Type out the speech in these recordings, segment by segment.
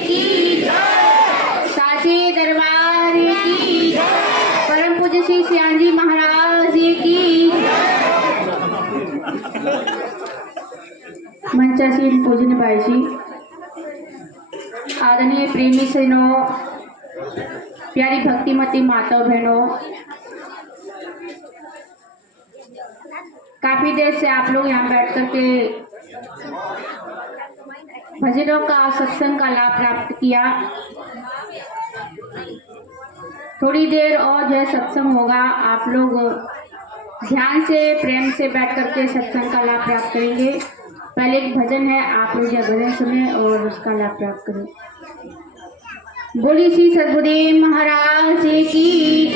की साचे दरबार की परम पूज्य श्री श्याम जी महाराज की मंचासीन पूजन भाईजी, आदरणीय प्रेमी सैनो, प्यारी भक्तिमती माता बहनों, काफी देर से आप लोग यहाँ बैठ करके भजनों का सत्संग का लाभ प्राप्त किया। थोड़ी देर और जो है सत्संग होगा, आप लोग ध्यान से प्रेम से बैठ करके सत्संग का लाभ प्राप्त करेंगे। पहले एक भजन है, आप लोग यह भजन सुने और उसका लाभ प्राप्त करें। बोली श्री सद्गुरुदेव महाराज की।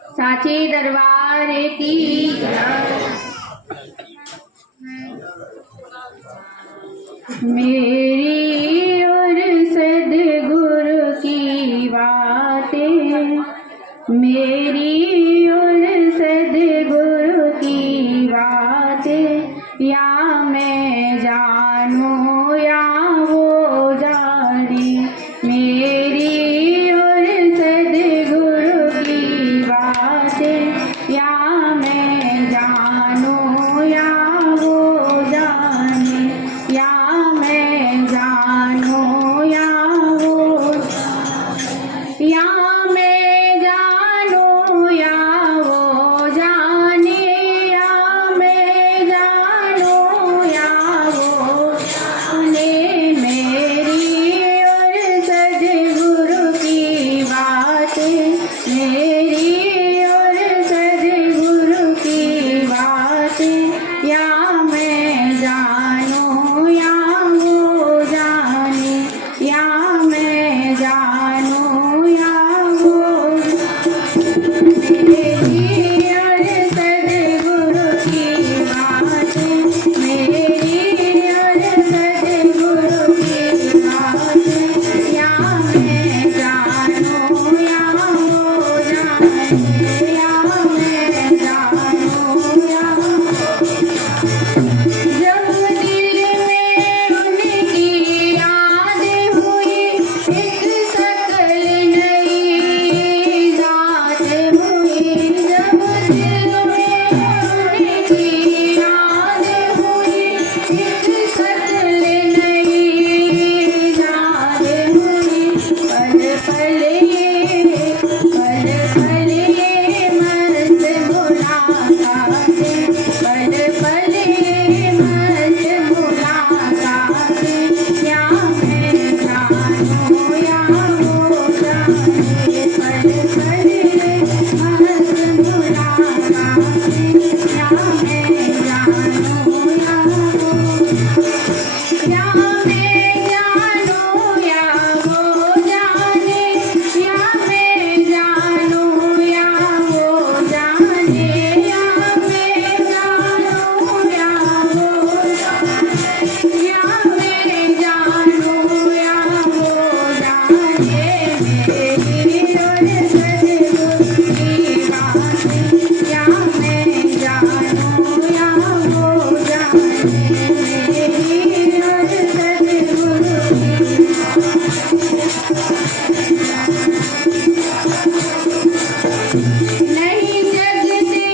साचे दरबार की मेरी और सद्गुरु की बातें, मेरी और सद्गुरु की बातें, या मैं जानूं या वो जाने, मेरी और सद्गुरु की बातें, या मैं जानूं या वो जाने, या मैं जानूं या वो, या मैं जानूं या वो जाने, या मैं जानूं या वो जाने, मेरी और सद्गुरु की बातें, मेरी और सद्गुरु की बातें, या मैं जानूं या वो जाने, या मैं जानूं या वो, मेरी और सद्गुरु की बातें, मेरी और सद्गुरु की बातें, या मैं जानूं या वो जाने, या मैं जानूं या जब दिल में उनकी याद हुई, एक शकल नई जात हुई, जब दिल में उनकी याद हुई, एक शकल नई जात हुई, पल पल ये मस्त मुलाकातें, पल पल ये मस्त मुलाकातें, या मैं जानूं या वो जाने, पल पल ये मस्त मुलाकातें, या मैं जानूं या वो, या मैं जानूं या वो जाने, या मैं जानूं या वो जाने, या मैं जानूं या वो जाने, या मैं जानूं या वो जाने, मेरी और सद्गुरु की बातें, या मैं जानूं या वो जाने, मेरी और सद्गुरु की नहीं जगते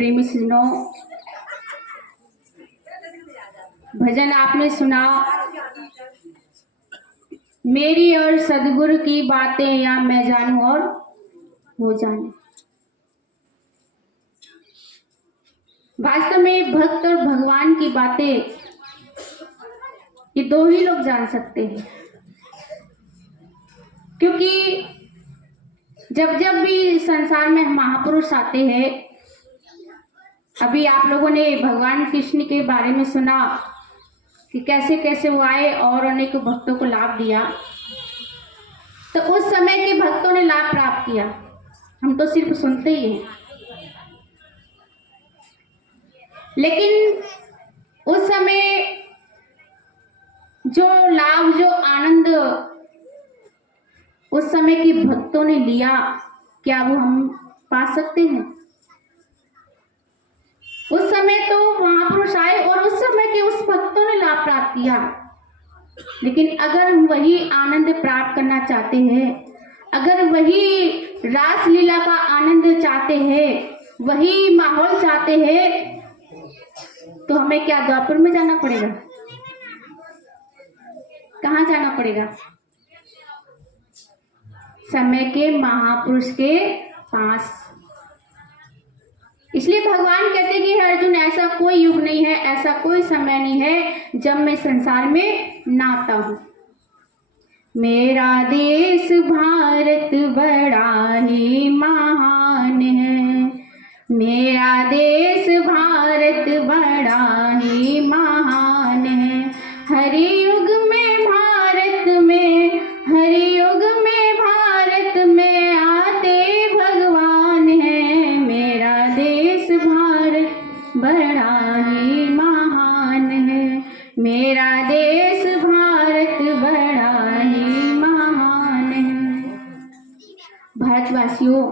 प्रेमी सुनो, भजन आपने सुना, मेरी और सदगुरु की बातें या मैं जानूं और वो जाने। वास्तव में भक्त और भगवान की बातें ये दो ही लोग जान सकते हैं, क्योंकि जब जब भी संसार में महापुरुष आते हैं, अभी आप लोगों ने भगवान कृष्ण के बारे में सुना कि कैसे कैसे वो आए और अनेक भक्तों को लाभ दिया, तो उस समय के भक्तों ने लाभ प्राप्त किया, हम तो सिर्फ सुनते ही हैं। लेकिन उस समय जो लाभ, जो आनंद उस समय के भक्तों ने लिया, क्या वो हम पा सकते हैं? उस समय तो महापुरुष आए और उस समय के उस भक्तों ने लाभ प्राप्त किया, लेकिन अगर हम वही आनंद प्राप्त करना चाहते हैं, अगर वही रास लीला का आनंद चाहते हैं, वही माहौल चाहते हैं, तो हमें क्या द्वापर में जाना पड़ेगा? कहाँ जाना पड़ेगा? समय के महापुरुष के पास। इसलिए भगवान कहते हैं कि अर्जुन, ऐसा कोई युग नहीं है, ऐसा कोई समय नहीं है जब मैं संसार में ना आता हूं। मेरा देश भारत बड़ा ही महान है, मेरा देश भारत बड़ा ही महान है। हर युग में भारत में, हर युग में भारत में आते भगवान है। मेरा देश भारत बड़ा ही महान है, मेरा देश भारत बड़ा ही महान है। भारतवासियों,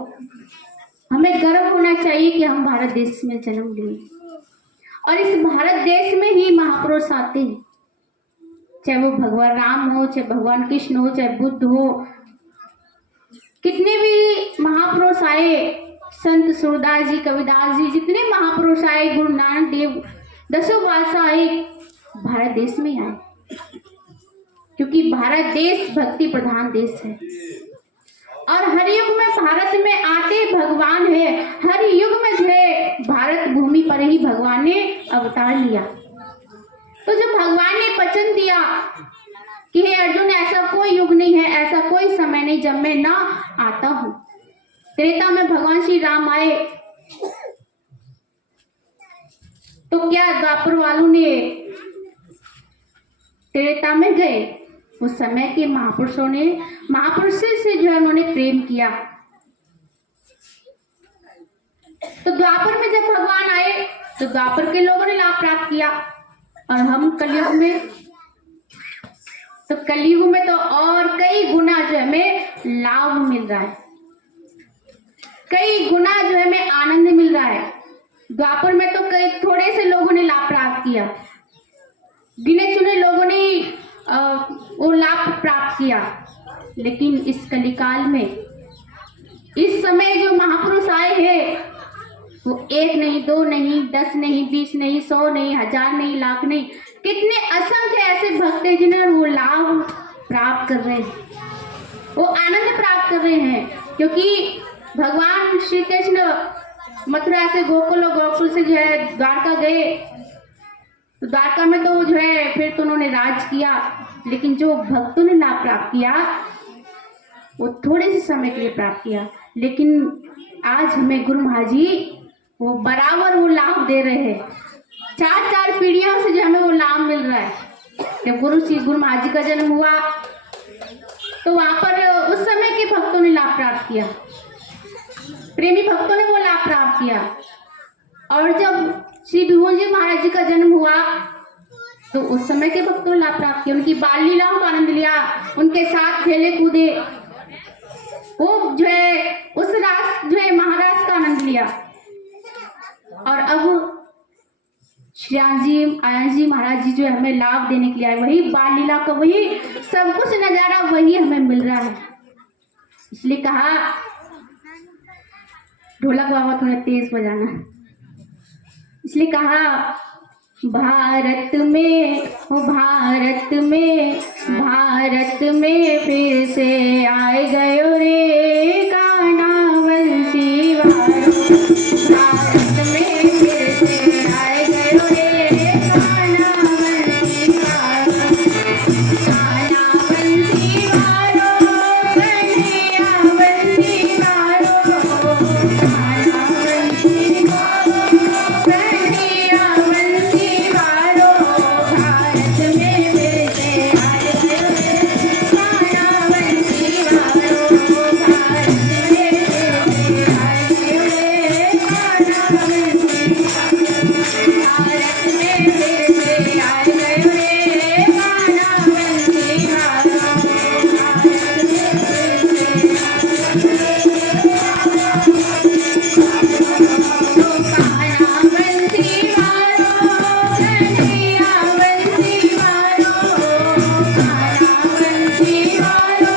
हमें गर्व होना चाहिए कि हम भारत देश में जन्म लिए, और इस भारत देश में ही महापुरुष आते हैं, चाहे वो भगवान राम हो, चाहे भगवान कृष्ण हो, चाहे बुद्ध हो। कितने भी महापुरुष आए, संत सूरदास जी, कबीरदास जी, जितने महापुरुष आए, गुरु नानक देव, दसों बादशाह आए, भारत देश में आए, क्योंकि भारत देश भक्ति प्रधान देश है। और हर युग में भारत में आते भगवान है, हर युग में जो है भारत भूमि पर ही भगवान ने अवतार लिया। तो जब भगवान ने वचन दिया कि हे अर्जुन, ऐसा कोई युग नहीं है, ऐसा कोई समय नहीं जब मैं ना आता हूं। त्रेता में भगवान श्री राम आए, तो क्या द्वापर वालों ने त्रेता में गए? उस समय के महापुरुषों ने, महापुरुषों से जो है उन्होंने प्रेम किया। तो द्वापर में जब भगवान आए तो द्वापर के लोगों ने लाभ प्राप्त किया, और हम कलयुग में, तो कलयुग में तो और कई गुना जो है हमें लाभ मिल रहा है, कई गुना जो है हमें आनंद मिल रहा है। द्वापर में तो कई थोड़े से लोगों ने लाभ प्राप्त किया, गिने चुने लोगों ने वो लाभ प्राप्त किया, लेकिन इस कलिकाल में, इस समय जो महापुरुष आए हैं, वो एक नहीं, दो नहीं, 10 नहीं, 20 नहीं, 100 नहीं, 1000 नहीं, लाख नहीं, कितने असंख्य ऐसे भक्त हैं जिन्हें वो लाभ प्राप्त कर रहे हैं, वो आनंद प्राप्त कर रहे हैं। क्योंकि भगवान श्री कृष्ण मथुरा से गोकुल और गोकुल से जो है द्वारका गए, तो द्वारका में तो जो है फिर तो उन्होंने राज किया, लेकिन जो भक्तों ने लाभ प्राप्त किया वो थोड़े से समय के लिए प्राप्त किया। लेकिन आज हमें गुरु महाराज जी वो बराबर वो लाभ दे रहे हैं, 4-4 पीढ़ियों से जो हमें वो लाभ मिल रहा है। जब गुरु महाराज जी का जन्म हुआ तो वहां पर उस समय के भक्तों ने लाभ प्राप्त किया, प्रेमी भक्तों ने वो लाभ प्राप्त किया। और जब श्री विभूति जी महाराज जी का जन्म हुआ तो उस समय के भक्तों ने लाभ प्राप्त किया, उनकी बाल लीलाओं का आनंद लिया, उनके साथ खेले कूदे, वो जो है उस रास जो है महाराज का आनंद लिया। और अब श्याम जी, आनंद जी महाराज जी जो है हमें लाभ देने के लिए आए, वही बाल लीला का वही सब कुछ नजारा वही हमें मिल रहा है। इसलिए कहा ढोलक बाबा थोड़ा तेज बजाना। इसलिए कहा भारत में फिर से आए गयो रे कान्हा बंसी वारो। भारत में फिर से आए गयो रे कान्हा बंसी वारो। कान्हा बंसी वारो कन्हैया बंसी वारो। कान्हा बंसी वारो कन्हैया बंसी वारो। भारत में फिर से आए गयो रे कान्हा बंसी वारो। भारत में फिर से आए गयो रे कान्हा बंसी वारो। भारत में फिर से आए गयो रे कान्हा बंसी वारो। भारत में फिर से कान्हा बंसी वारो कन्हैया बंसी वारो। कान्हा बंसी वारो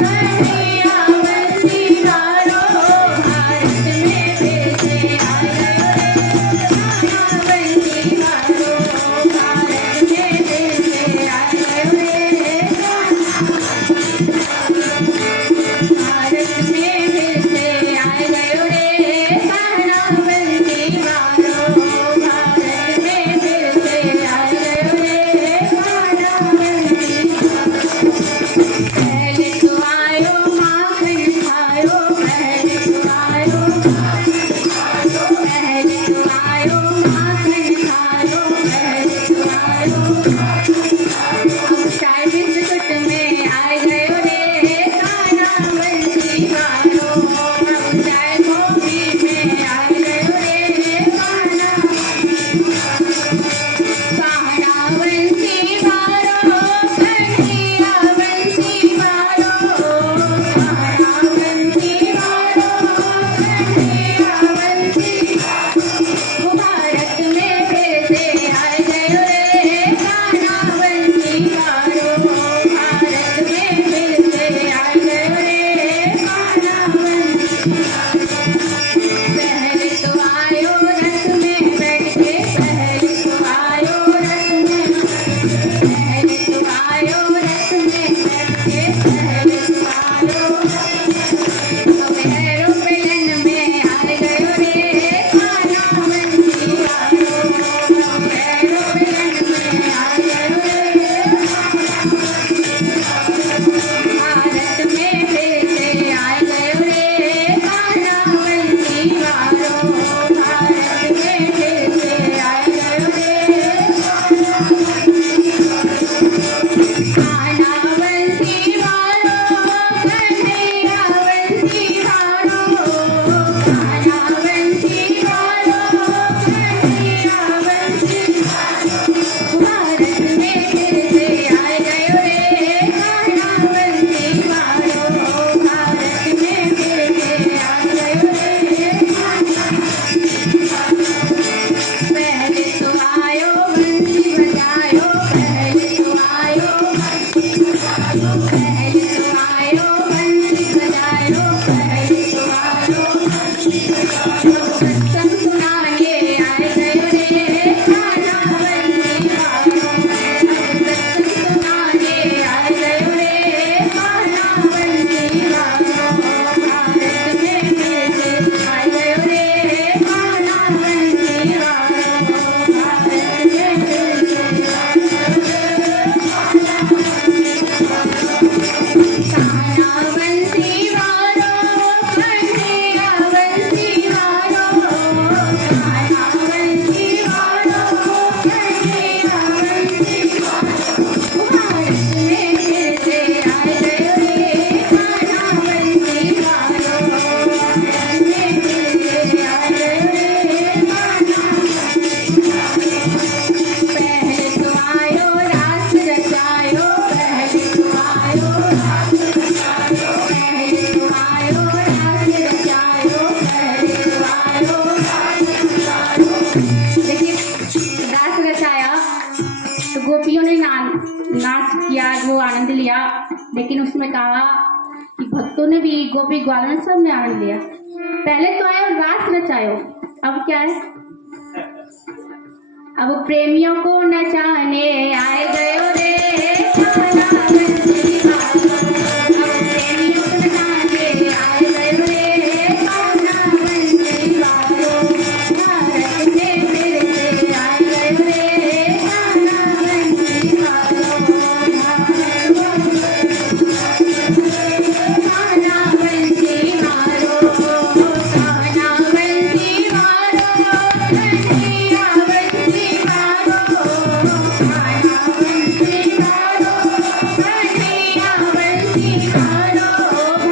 कन्हैया बंसी वारो। भारत में फिर से आए गयो रे कान्हा बंसी वारो। भारत में फिर से आए गयो रे कान्हा। भारत में फिर से आए गयो रे कान्हा बंसी वारो। भारत में फिर से आए गयो रे कान्हा बंसी वारो। पहले तो आयो माखन खायो। पहले तो आयो माखन खायो। पहले तो आयो माखन खायो। पहले तो आयो चाय बिस्कुट में आए गयो रे कान्हा बंसी वारो। चाय कॉफी में आए गयो रे कान्हा। कान्हा बंसी वारो कन्हैया बंसी वारो। कान्हा बंसी वारो कन्हैया बंसी वारो। भारत में फिर से आए गयो रे कान्हा बंसी वारो। भारत में फिर से आए गयो रे कान्हा बंसी वारो। पहले तो आयो रथ में बैठ के। पहले तो आयो रथ में। पहले तो आयो रथ में बैठ के। पहले तो आयो एरोप्लेन में आए गयो रे कान्हा बंसी वारो। एरोप्लेन में आए गयो रे। भारत में फिर से आए गयो रे कान्हा बंसी वारो। भारत में फिर से आए गयो रे कान्हा बंसी वारो कन्हैया बंसी वारो। कान्हा बंसी वारो कन्हैया बंसी वारो। भारत में फिर से आए गयो रे कान्हा बंसी वारो। भारत में फिर से आए गयो रे कान्हा। पहले तो आयो बंसी बजायो। पहले तो आयो बंसी बजायो। पहले तो आयो बंसी बजायो। पहले तो आयो बंसी बजायो। सत्संग सुनाने आए गयो रे कान्हा बंसी वारो। सत्संग सुनाने आए गयो रे कान्हा बंसी वारो। भारत में फिर से आए गयो रे कान्हा बंसी वारो। भारत में फिर से आए गयो रे कान्हा बंसी वारो कन्हैया बंसी वारो। कान्हा बंसी वारो कन्हैया बंसी वारो। भारत में फिर से आए गयो रे कान्हा बंसी वारो। भारत में फिर से आए गयो रे कान्हा। पहले तो आयो रास रचायो। पहले तो आयो रास रचायो। पहले तो आयो रास रचायो। पहले तो आयो रास रचायो। देखिए रास रचाया तो गोपियों ने नाच किया, वो आनंद लिया। लेकिन उसमें कहा कि भक्तों ने भी, गोपी ग्वालों सब ने आनंद लिया। पहले तो आयो रास रचायो, अब क्या है अब प्रेमियों को नचाने आए गयो रे कान्हा बंसी वालो। अब प्रेमियों को नचाने आए गयो रे कान्हा बंसी वालो। भारत में फिर से आए गयो रे कान्हा बंसी वालो। कान्हा बंसी वालो, कान्हा बंसी वालो, कन्हैया बंसी वालो। कान्हा बंसी वालो, कन्हैया बंसी वालो।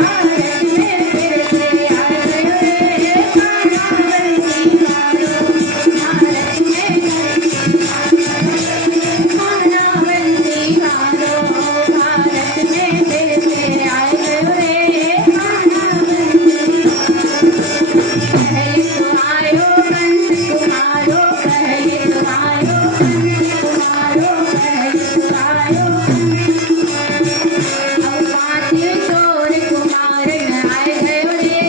भारत में फिर से आए गयो रे कान्हा बंसी वालो। भारत में कान्हा बंसी वालो। भारत में फिर से आए गयो रे कान्हा बंसी। पहले तो आयो कंस कुमारो, पहले तो आयो कंस कुमारो, पहले तो आयो अब पांच चोर कुमारन आए गयो रे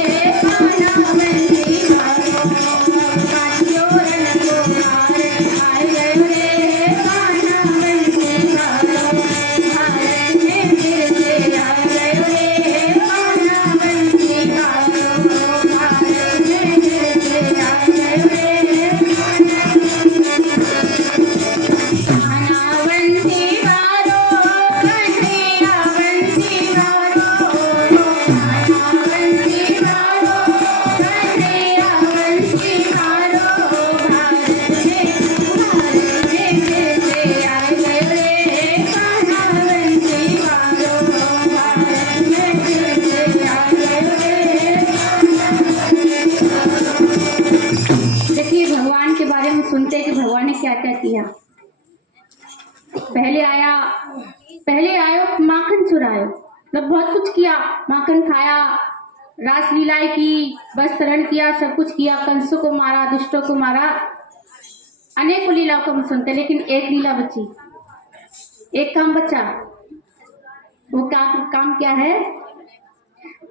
कान्हा बंसी वालो। अब पांच चोरन कुमारन आए गयो रे कान्हा बंसी वालो। भारत में फिर से आए गयो रे कान्हा बंसी वालो। भारत में फिर से आए गयो रे कान्हा बंसी वालो, कन्हैया बंसी वालो। कान्हा बंसी वालो, कन्हैया बंसी वालो। भारत में फिर से आए गयो रे कान्हा बंसी वालो। भारत में फिर से आए गयो रे। देखिए भगवान के बारे में सुनते हैं कि भगवान ने क्या क्या किया। पहले आयो माखन चुरायो, मतलब बहुत कुछ किया। माखन खाया, रासलीलाएं की, वस्त्रण किया, सब कुछ किया। कंसों को मारा, दुष्टों को मारा, अनेक लीलाओं को हम सुनते, लेकिन एक लीला बची, एक काम बचा। वो काम क्या है?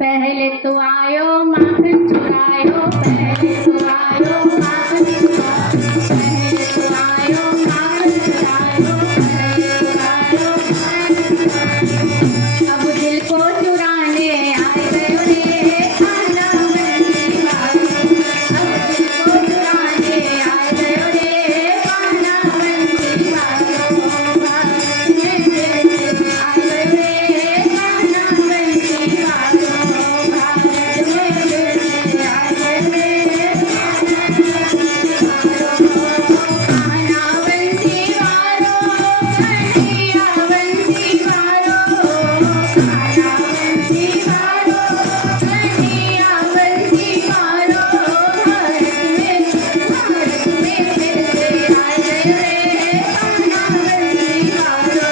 पहले तो आयो माखन चुरायो, पहले तो आयो माखन चुरायो, पहले तो आयो माखन चुरायो, पहले तो आयो माखन चुरायो। अब दिल को चुराने आए गयो रे कान्हा बंसी वालो। अब दिल को चुराने आए गयो रे कान्हा बंसी वालो। भारत में फिर से आए गयो रे कान्हा बंसी वालो। भारत में फिर से आए गयो रे कान्हा बंसी वालो। कन्हैया बंसी वालो। कान्हा बंसी वालो, कन्हैया बंसी वालो। भारत में फिर से आए गयो रे कान्हा बंसी वालो।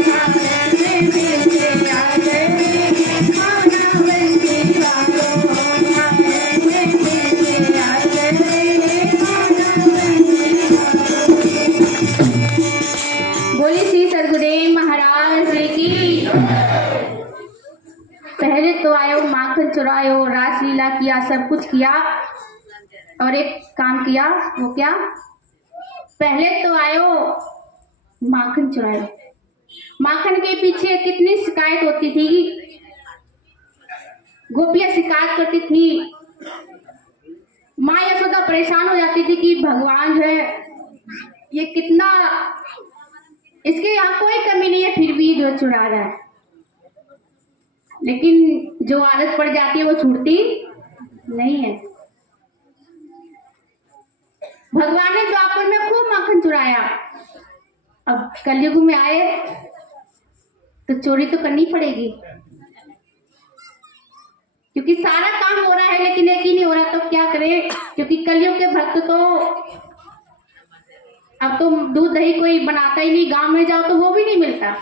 भारत में फिर से आए गयो रे कान्हा बंसी वालो। भारत में फिर से आए गयो रे कान्हा बंसी वालो। बोलिए श्री सद्गुरुदेव महाराज की। पहले तो आयो माखन चुरायो, रासलीला किया, सब कुछ किया, और एक काम किया। वो क्या? पहले तो आयो माखन चुरायो। माखन के पीछे कितनी शिकायत होती थी, गोपियां शिकायत करती थी, माँ यशोदा परेशान हो जाती थी कि भगवान जो है ये कितना, इसके यहाँ कोई कमी नहीं है, फिर भी जो चुरा रहा है। लेकिन जो आदत पड़ जाती है वो छूटती नहीं है। भगवान ने द्वापर में खूब माखन चुराया, अब कलयुग में आए तो चोरी तो करनी पड़ेगी, क्योंकि सारा काम हो रहा है लेकिन एक ही नहीं हो रहा, तो क्या करे? क्योंकि कलयुग के भक्त तो अब तो दूध दही कोई बनाता ही नहीं। गांव में जाओ तो वो भी नहीं मिलता।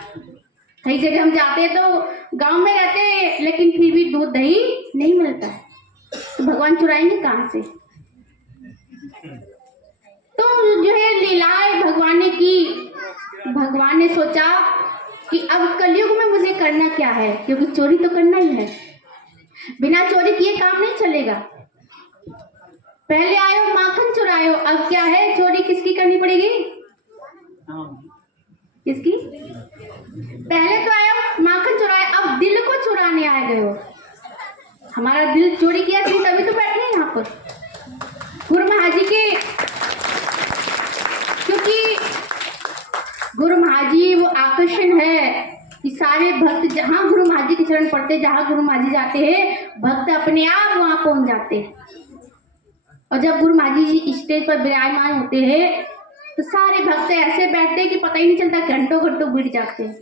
कई जगह हम जाते हैं तो गांव में रहते हैं लेकिन फिर भी दूध दही नहीं मिलता है, तो भगवान चुराएंगे कहां से? तो जो है लीलाएं भगवान ने की। भगवान ने सोचा कि अब कलयुग में मुझे करना क्या है, क्योंकि चोरी तो करना ही है, बिना चोरी किए काम नहीं चलेगा। पहले आयो माखन चुरायो, अब क्या है? चोरी किसकी करनी पड़ेगी? किसकी? पहले तो आए हो माखन चुराए, अब दिल को चुराने आ गए हो। हमारा दिल चोरी किया थी तभी तो बैठे हैं यहाँ पर गुरु महाराज के, क्योंकि गुरु महाराज वो आकर्षण है कि सारे भक्त जहाँ गुरु महाराज के चरण पड़ते, जहाँ गुरु महाराज जाते हैं, भक्त अपने आप वहां पहुंच जाते हैं। और जब गुरु महाराज जी स्टेज पर विराजमान होते हैं तो सारे भक्त ऐसे बैठते हैं कि पता ही नहीं चलता, घंटों घंटों बीत जाते हैं।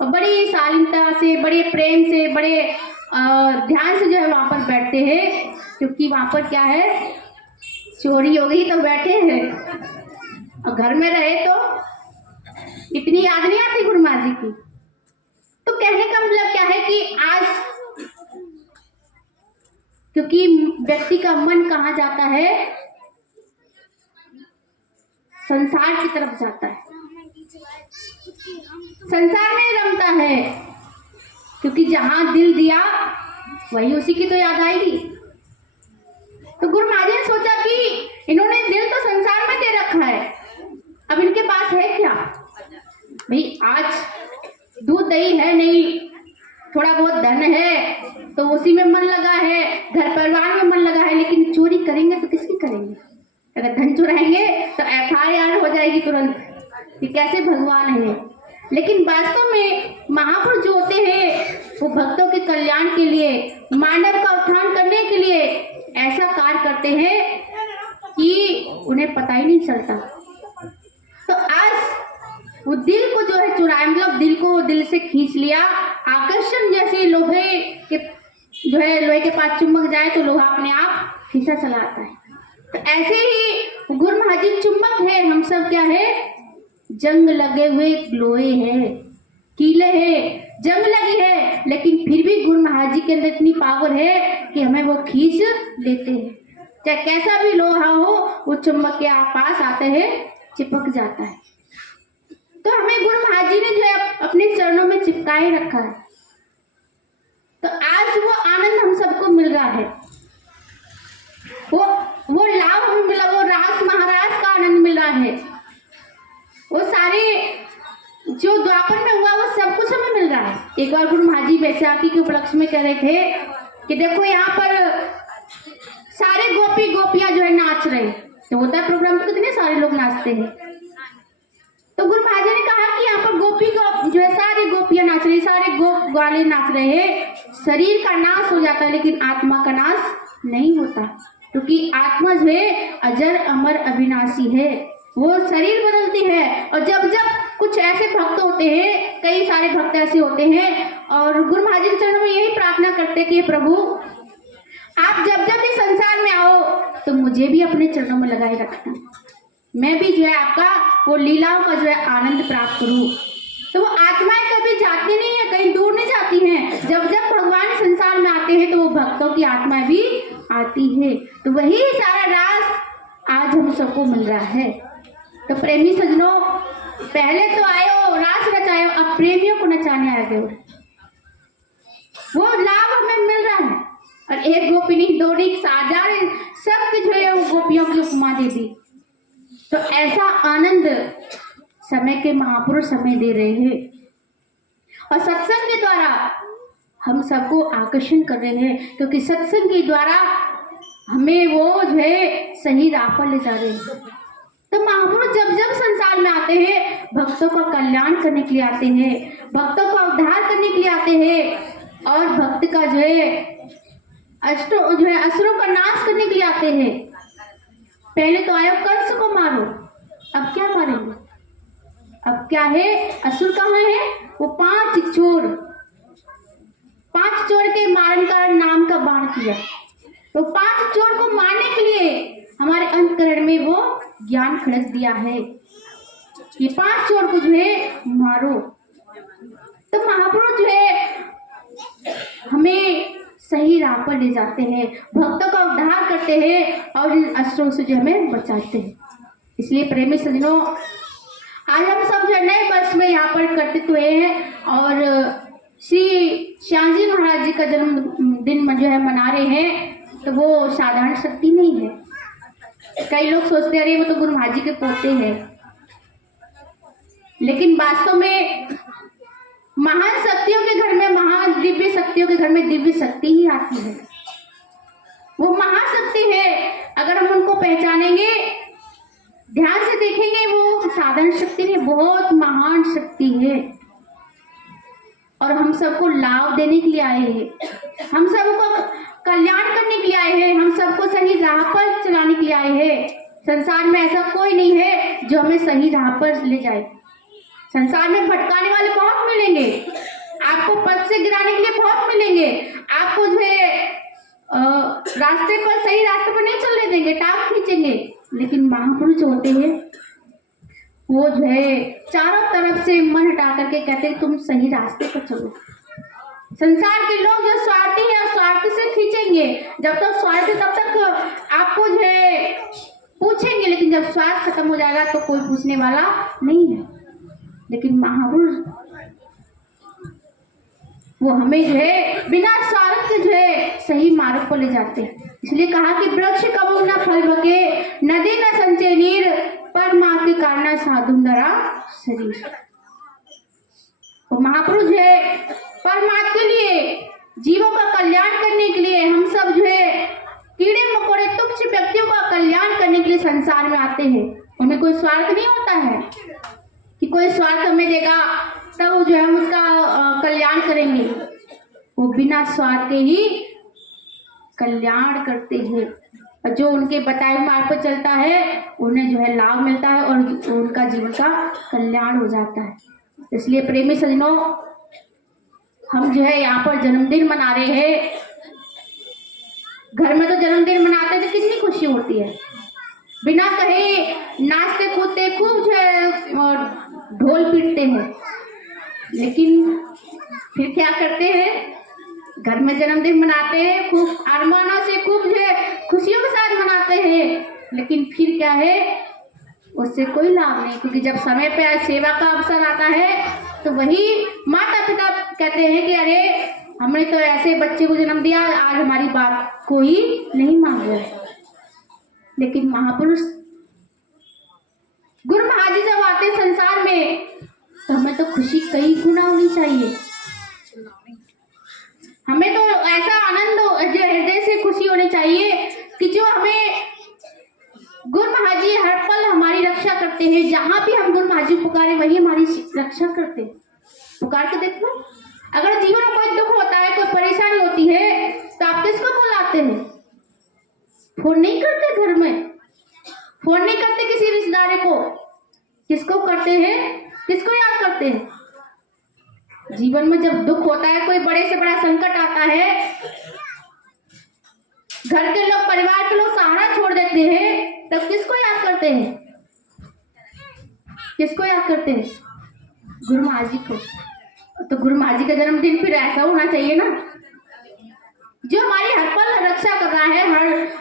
और बड़ी शालीनता से, बड़े प्रेम से, बड़े ध्यान से जो है वहां पर बैठते हैं, क्योंकि वहां पर क्या है, चोरी हो गई तो बैठे हैं। और घर में रहे तो इतनी याद नहीं आती गुरु महाराज जी की। तो कहने का मतलब क्या है कि आज, क्योंकि व्यक्ति का मन कहाँ जाता है, संसार की तरफ जाता है, संसार में रमता है, क्योंकि जहां दिल दिया वही उसी की तो याद आएगी। तो गुरु महाराज ने सोचा कि इन्होंने दिल तो संसार में दे रखा है, अब इनके पास है क्या? भाई आज दूध दही है नहीं, थोड़ा बहुत धन है तो उसी में मन लगा है, घर परिवार में मन लगा है, लेकिन चोरी करेंगे तो किसकी करेंगे? अगर धन चुराएंगे तो FIR हो जाएगी तुरंत कि कैसे भगवान है। लेकिन वास्तव में महापुरुष जो होते हैं वो भक्तों के कल्याण के लिए, मानव का उत्थान करने के लिए ऐसा कार्य करते हैं कि उन्हें पता ही नहीं चलता। तो आज वो दिल को जो है चुराया, मतलब दिल को दिल से खींच लिया। आकर्षण जैसे लोहे के जो है, लोहे के पास चुंबक जाए तो लोहा अपने आप खींचा चला आता है। तो ऐसे ही गुरु महाराज जी चुंबक है, हम सब क्या है, जंग लगे हुए लोहे हैं, कीले हैं, जंग लगी है, लेकिन फिर भी गुरु महाराज जी के अंदर इतनी पावर है कि हमें वो खींच लेते हैं। चाहे कैसा भी लोहा हो, वो चुंबक के पास आते हैं, चिपक जाता है। तो हमें गुरु महाराज जी ने जो है अपने चरणों में चिपकाए रखा है। तो आज वो आनंद हम सबको मिल रहा है, वो लाभ हमें मिला, वो रास महाराज का आनंद मिल रहा है, वो सारे जो द्वापर में हुआ वो सब कुछ हमें मिल रहा है। एक बार गुरु महाराज जी बैसाखी के उपलक्ष्य में कह रहे थे कि देखो यहाँ पर सारे गोपी गोपियां जो है नाच रहे, तो होता है प्रोग्राम तो कितने सारे लोग नाचते हैं। तो गुरु महाराज जी ने कहा कि यहाँ पर गोपी जो है सारी गोपियां नाच रही, सारे गोप ग्वाले नाच रहे हैं। शरीर का नाश हो जाता है लेकिन आत्मा का नाश नहीं होता, क्योंकि आत्मा जो है अजर अमर अविनाशी है, वो शरीर बदलती है। और जब जब कुछ ऐसे भक्त होते हैं, कई सारे भक्त ऐसे होते हैं, और गुरु महाराज जी के चरणों में यही प्रार्थना करते कि प्रभु आप जब जब भी संसार में आओ तो मुझे भी अपने चरणों में लगाए रखना, मैं भी जो है आपका वो लीलाओं का जो है आनंद प्राप्त करूं। तो वो आत्माएं कभी जाती नहीं है, कहीं दूर नहीं जाती हैं। जब जब भगवान संसार में आते हैं तो वो भक्तों की आत्माएं भी आती है। तो वही सारा राज आज हम सबको मिल रहा है। तो प्रेमी सजनों, पहले तो आए हो रास रचाए, अब प्रेमियों को नचाने आ गए, वो लाभ हमें मिल रहा है। और एक गोपी नहीं, दो नहीं, 1000 सबके जो है वो गोपियों की उपमा दे दी। तो ऐसा आनंद समय के महापुरुष हमें दे रहे हैं, और सत्संग के द्वारा हम सबको आकर्षण कर रहे हैं, क्योंकि सत्संग के द्वारा हमें वो जो है सही राह पर ले जा रहे हैं। तो महापुरुष जब जब संसार में आते हैं, भक्तों का कल्याण करने के लिए आते हैं, भक्तों का उद्धार करने के लिए आते हैं, और भक्त का जो है असुरों का नाश करने के लिए आते हैं। पहले तो आया कंस को मारो, अब क्या मारेंगे? अब क्या है, असुर कहाँ है? वो 5 चोर के मारन का नाम का बाण किया। तो 5 चोर को मारने के लिए हमारे अंतकरण में वो ज्ञान खड़क दिया है, ये 5 चोर को जो है मारो। तो महापुरुष जो है हमें सही राह पर ले जाते हैं, भक्तों का उद्धार करते हैं, और इन असुरों से जो हमें बचाते हैं। इसलिए प्रेमी सज्जनों, आज हम सब जो नए वर्ष में यहाँ पर एकत्रित हुए हैं, और श्री श्याम जी महाराज जी का जन्मदिन जो है मना रहे हैं। तो वो साधारण शक्ति नहीं है। कई लोग सोचते हैं अरे वो तो गुरु महाराज जी के पोते हैं, लेकिन वास्तव में महान शक्तियों के घर में, महान दिव्य शक्तियों के घर में दिव्य शक्ति ही आती है। वो महाशक्ति है। अगर हम उनको पहचानेंगे, ध्यान से देखेंगे, वो साधारण शक्ति नहीं, बहुत महान शक्ति है और हम सबको लाभ देने के लिए आए हैं, हम सबको कल्याण करने के लिए आए हैं, हम सबको सही राह पर चलाने के लिए आए हैं। संसार में ऐसा कोई नहीं है जो हमें सही राह पर ले जाए। संसार में भटकाने वाले बहुत मिलेंगे, आपको पद से गिराने के लिए बहुत मिलेंगे, आपको जो है रास्ते पर, सही रास्ते पर नहीं चलने देंगे, टांग खींचेंगे। लेकिन महापुरुष जो होते हैं वो जो है चारों तरफ से मन हटा करके कहते हैं तुम सही रास्ते पर चलो। संसार के लोग जो स्वार्थी है, स्वार्थ से खींचेंगे। जब तक स्वार्थ, तब तक आपको जो है पूछेंगे, लेकिन जब स्वार्थ खत्म हो जाएगा तो कोई पूछने वाला नहीं है। लेकिन महापुरुष वो हमें जो है बिना स्वार्थ से जो है सही मार्ग पर ले जाते हैं। इसलिए कहा कि वृक्ष कबहु न फल बके, नदी न संचय नीर, परमा के कारण साधुंदरा शरीर। तो महापुरुष है परमात्मा के लिए, जीवों का कल्याण करने के लिए, हम सब जो है कीड़े मकोड़े तुच्छ व्यक्तियों का कल्याण करने के लिए संसार में आते हैं। उन्हें कोई स्वार्थ नहीं होता है कि कोई स्वार्थ हमें देगा तब जो है हम उसका कल्याण करेंगे। वो बिना स्वार्थ के ही कल्याण करते हैं और जो उनके बताए हुए मार्ग पर चलता है उन्हें जो है लाभ मिलता है और उनका जीवन का कल्याण हो जाता है। इसलिए प्रेमी सज्जनों, हम जो है यहाँ पर जन्मदिन मना रहे हैं। घर में तो जन्मदिन मनाते तो कितनी खुशी होती है, बिना कहे नाचते कूदते खूब जो है और ढोल पीटते हैं। लेकिन फिर क्या करते हैं, घर में जन्मदिन मनाते हैं, खूब अरमानों से, खूब जो है खुशियों के साथ मनाते हैं, लेकिन फिर क्या है, उससे कोई लाभ नहीं। क्योंकि जब समय पे सेवा का अवसर आता है तो वही माता पिता कहते हैं कि अरे हमने तो ऐसे बच्चे को जन्म दिया, आज हमारी बात कोई नहीं मान रहा है। लेकिन महापुरुष गुरु महाराज जब आते संसार में तो हमें तो खुशी कई गुना होनी चाहिए। हमें तो ऐसा आनंद जो हृदय से खुशी होनी चाहिए कि जो हमें गुरु महाराज जी हर पल हमारी रक्षा करते हैं। जहां भी हम गुरु महाराज जी पुकारे वही हमारी रक्षा करते हैं। पुकार के देखो, अगर जीवन में कोई दुख होता है, कोई परेशानी होती है तो आप किसको बुलाते हैं? फोन नहीं करते, घर में फोन नहीं करते किसी रिश्तेदार को, किसको करते हैं, किसको याद करते हैं? जीवन में जब दुख होता है, कोई बड़े से बड़ा संकट आता है, घर के लोग, परिवार के लोग सहारा छोड़ देते हैं, तब किसको याद करते हैं? किसको याद करते हैं? गुरु महाराज जी को। तो गुरु महाराज जी का जन्मदिन फिर ऐसा होना चाहिए ना, जो हमारी हर पल रक्षा कर रहा है,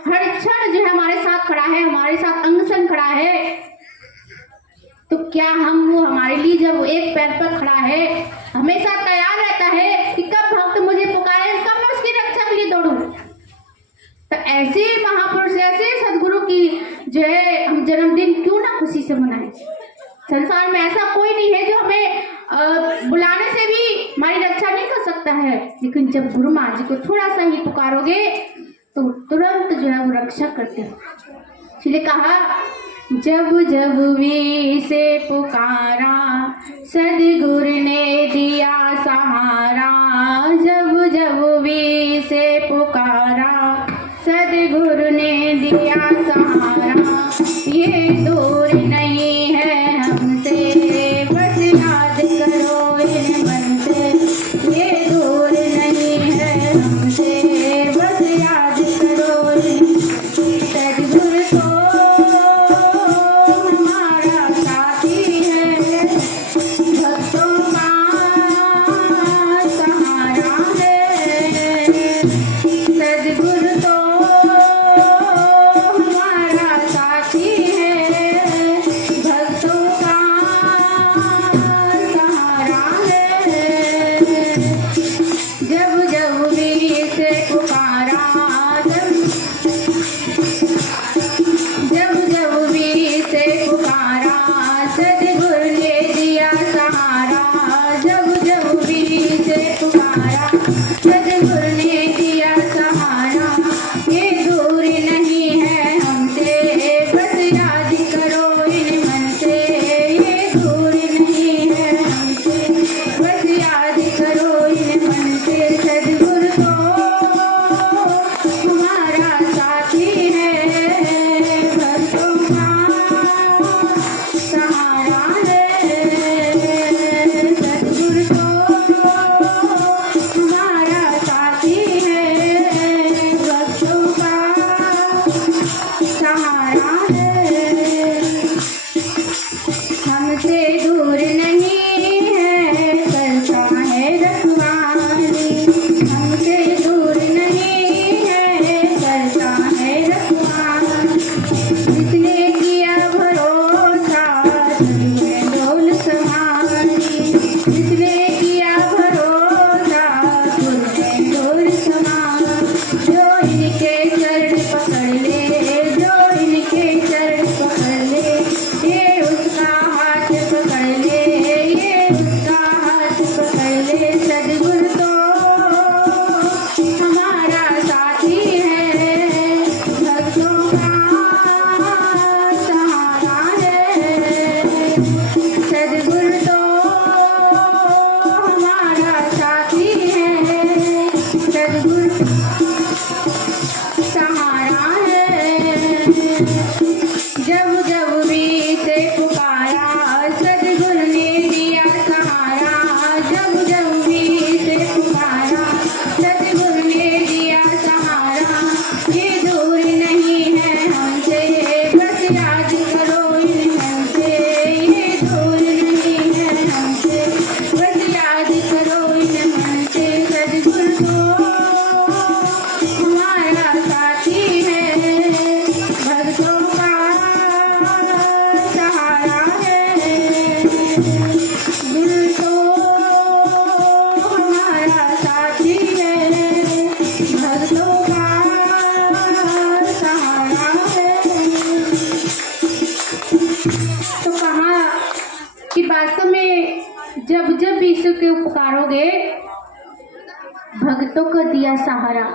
हर क्षण जो है हमारे साथ खड़ा है, हमारे साथ अंग संग खड़ा है। तो क्या हम वो हमारे लिए जब एक पैर पर खड़ा है, हमेशा तैयार रहता है कि कब भक्त मुझे पुकारे, कब मैं उसकी रक्षा के लिए दौड़ूं। तो ऐसे महापुरुष, ऐसे सदगुरु की जो है हम जन्मदिन क्यों ना खुशी से मनाएं। संसार में ऐसा कोई नहीं है जो हमें बुलाने से भी हमारी रक्षा नहीं कर सकता है। लेकिन जब गुरु महाराज जी को थोड़ा सा ही पुकारोगे तो तुरंत जो है वो रक्षा करते हैं। इसलिए कहा, जब जब वी से पुकारा सदगुरु ने दिया सहारा, जब जब वी से पुकारा सदगुरु ने दिया सहारा, ये दूर नहीं है हमसे, बस याद करो इन मन से, ये दूर नहीं है हमसे, बस याद करो इन सदगुरु को हमारा साथी है, भक्तों का सहारा है, सदगुरु तो हमारा साथी है, हमसे दूर नहीं है, करता है रखवाली। हमसे दूर नहीं है, करता है रखवाली। जिसने किया भरोसा तुझे डोल संभाली। जिसने किया भरोसा तुझे डोल संभाली। जो इनके चरण पकड़ ले, जो इनके चरण पकड़ ले, ये उसका हाथ पकड़ ले, ये उसका हाथ पकड़ ले। सद्गुरु तो हमारा साथी है, भक्तों का सहारा है। सद्गुरु तो हमारा साथी है, सद्गुरु सहारा है। जब जब भी से पुकारा, सद्गुरु ने दिया सहारा। जब जब भी से पुकारा, सद्गुरु ने दिया सहारा। ये दूर नहीं है हमसे, बस याद करो इन हमसे। ये दूर नहीं है हमसे, बस याद करो इन हमसे। सद्गुरु तो हमारा साथी है, भक्तों का सहारा है। गुरु तो हमारा साथी है, भक्तों का सहारा है। तो कहा कि वास्तव में जब जब भी ईश्वर के पुकारोगे, भक्तों को दिया सहारा।